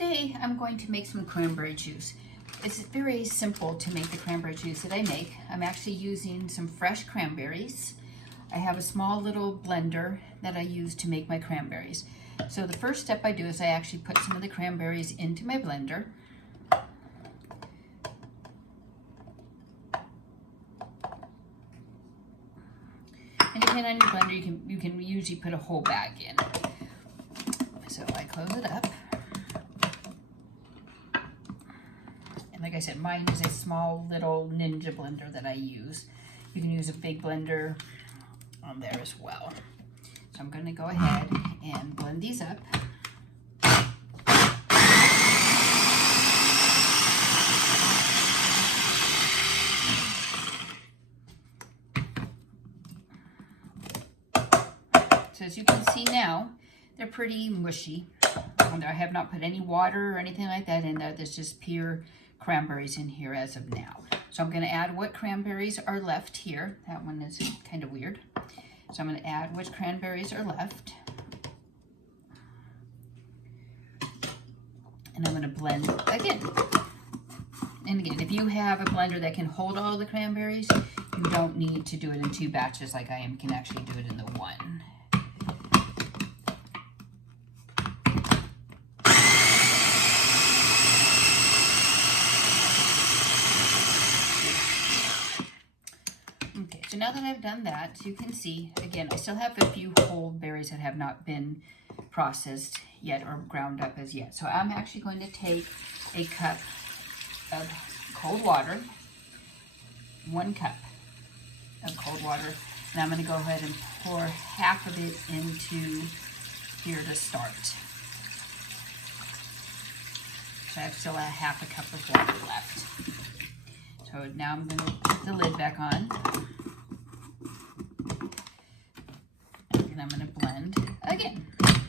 today I'm going to make some cranberry juice. It's very simple to make the cranberry juice that I make. I'm actually using some fresh cranberries. I have a small little blender that I use to make my cranberries. So the first step I do is I actually put some of the cranberries into my blender. And depending on your blender, you can usually put a whole bag in. So I close it up. And like I said, mine is a small little Ninja blender that I use. You can use a big blender on there as well. So I'm going to go ahead and blend these up. So as you can see now, they're pretty mushy. I have not put any water or anything like that in there. There's just pure cranberries in here as of now. So I'm going to add what cranberries are left here. That one is kind of weird. So I'm going to add which cranberries are left. And I'm going to blend again. And again, if you have a blender that can hold all the cranberries, you don't need to do it in 2 batches like I am. You can actually do it in the 1. So now that I've done that, you can see, again, I still have a few whole berries that have not been processed yet or ground up as yet. So I'm actually going to take a cup of cold water, 1 cup of cold water, and I'm going to go ahead and pour half of it into here to start. So I still have half a cup of water left. So now I'm going to put the lid back on. I'm going to blend again. Depending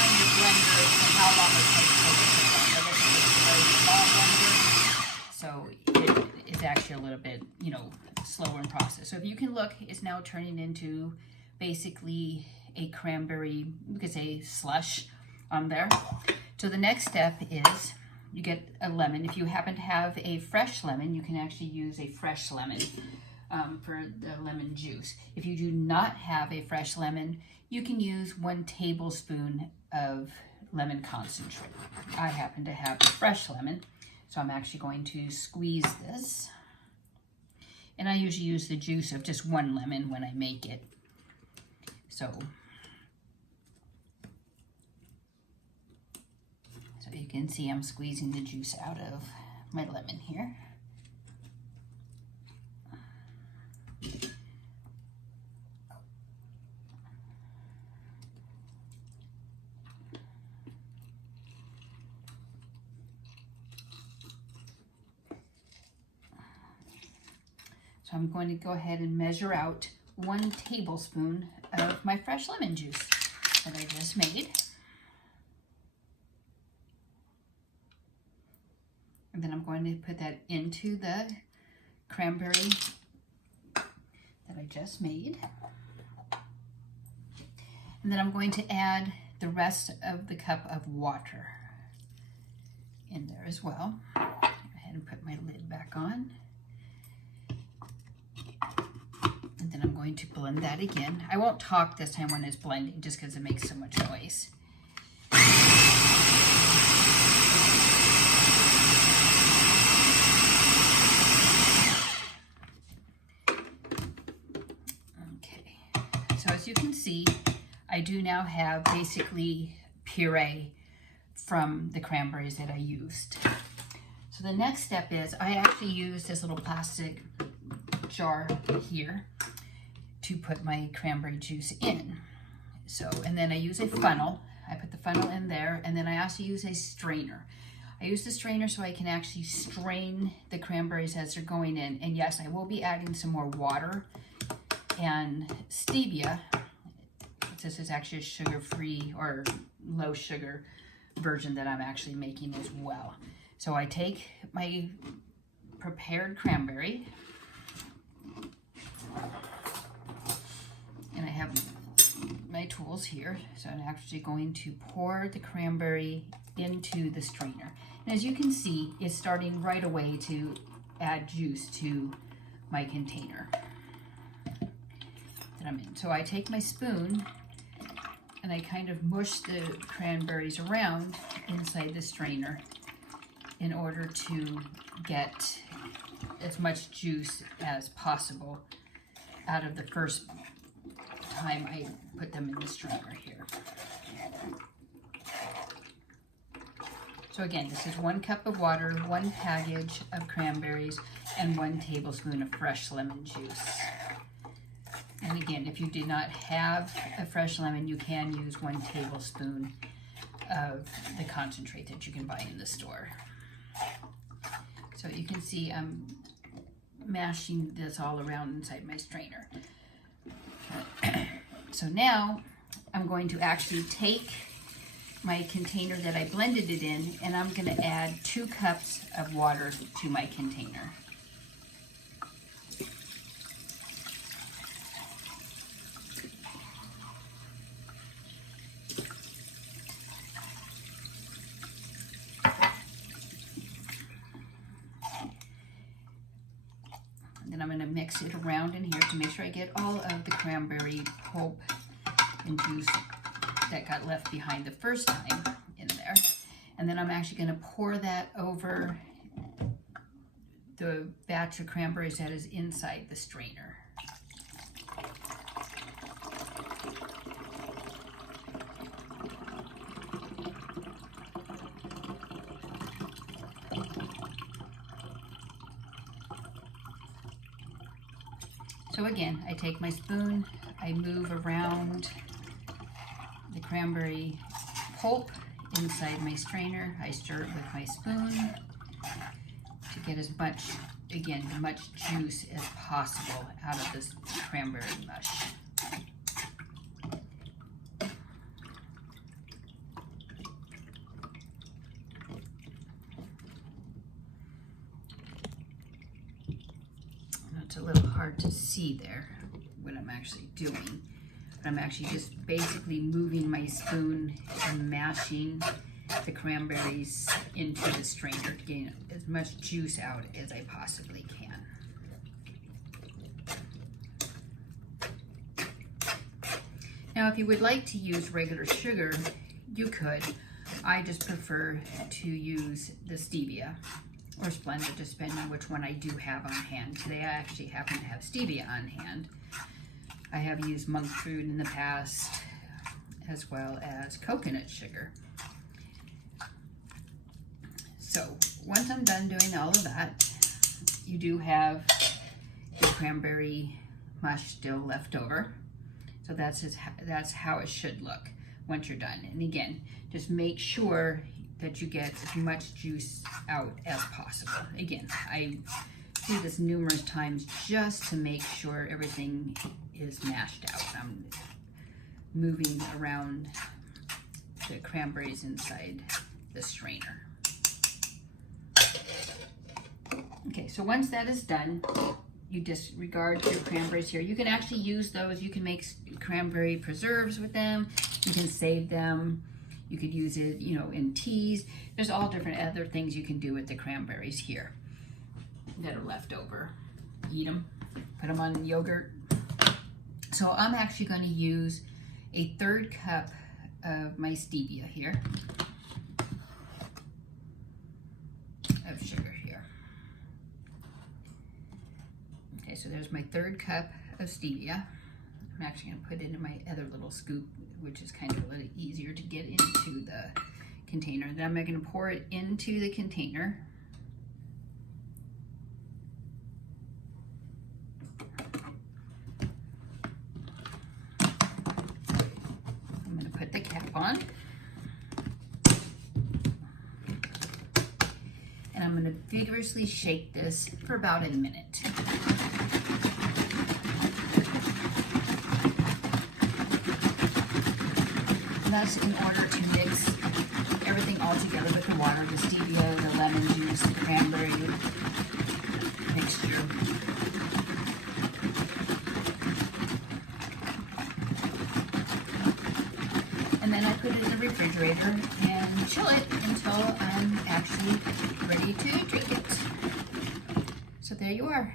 on your blender and how long it takes to blend. This is a very small blender, so it is actually a little bit, slower in process. So if you can look, it's now turning into basically a cranberry, we could say slush on there. So the next step is you get a lemon. If you happen to have a fresh lemon, you can actually use a fresh lemon for the lemon juice. If you do not have a fresh lemon, you can use 1 tablespoon of lemon concentrate. I happen to have a fresh lemon, so I'm actually going to squeeze this. And I usually use the juice of just 1 lemon when I make it. So you can see I'm squeezing the juice out of my lemon here. So I'm going to go ahead and measure out 1 tablespoon of my fresh lemon juice that I just made. And then I'm going to put that into the cranberry that I just made. And then I'm going to add the rest of the cup of water in there as well. Go ahead and put my lid back on. And then I'm going to blend that again. I won't talk this time when it's blending just because it makes so much noise. So as you can see, I do now have basically puree from the cranberries that I used. So the next step is I actually use this little plastic jar here to put my cranberry juice in. So, and then I use a funnel. I put the funnel in there, and then I also use a strainer. I use the strainer so I can actually strain the cranberries as they're going in. And yes, I will be adding some more water and stevia. This is actually a sugar-free or low sugar version that I'm actually making as well. So I take my prepared cranberry, and I have my tools here. So I'm actually going to pour the cranberry into the strainer. And as you can see, it's starting right away to add juice to my container that I'm in. So I take my spoon and I kind of mush the cranberries around inside the strainer in order to get as much juice as possible out of the first time I put them in the strainer here. So again, this is 1 cup of water, 1 package of cranberries, and 1 tablespoon of fresh lemon juice. And again, if you did not have a fresh lemon, you can use 1 tablespoon of the concentrate that you can buy in the store. So you can see I'm mashing this all around inside my strainer. So now I'm going to actually take my container that I blended it in, and I'm going to add 2 cups of water to my container. Then I'm going to mix it around in here to make sure I get all of the cranberry pulp and juice that got left behind the first time in there. And then I'm actually going to pour that over the batch of cranberries that is inside the strainer. So again, I take my spoon, I move around the cranberry pulp inside my strainer. I stir it with my spoon to get as much, again, much juice as possible out of this cranberry mush. It's a little hard to see there what I'm actually doing. But I'm actually just basically moving my spoon and mashing the cranberries into the strainer to gain as much juice out as I possibly can. Now, if you would like to use regular sugar, you could. I just prefer to use the stevia or Splenda, just depending on which one I do have on hand. Today I actually happen to have stevia on hand. I have used monk fruit in the past, as well as coconut sugar. So once I'm done doing all of that, you do have the cranberry mush still left over. So that's how it should look once you're done. And again, just make sure that you get as much juice out as possible. Again, I do this numerous times just to make sure everything is mashed out. I'm moving around the cranberries inside the strainer. Okay, so once that is done, you disregard your cranberries here. You can actually use those. You can make cranberry preserves with them. You can save them. You could use it, you know, in teas. There's all different other things you can do with the cranberries here that are left over. Eat them, put them on yogurt. So I'm actually going to use a 1/3 cup of my stevia here, of sugar here. Okay, so there's my 1/3 cup of stevia. I'm actually going to put it in my other little scoop, which is kind of a little easier to get into the container. Then I'm going to pour it into the container. I'm going to put the cap on. And I'm going to vigorously shake this for about a minute. That's in order to mix everything all together with the water, the stevia, the lemon juice, the cranberry mixture. then I put it in the refrigerator and chill it until I'm actually ready to drink it. So there you are.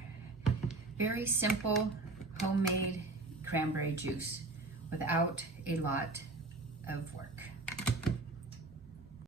Very simple homemade cranberry juice without a lot of work.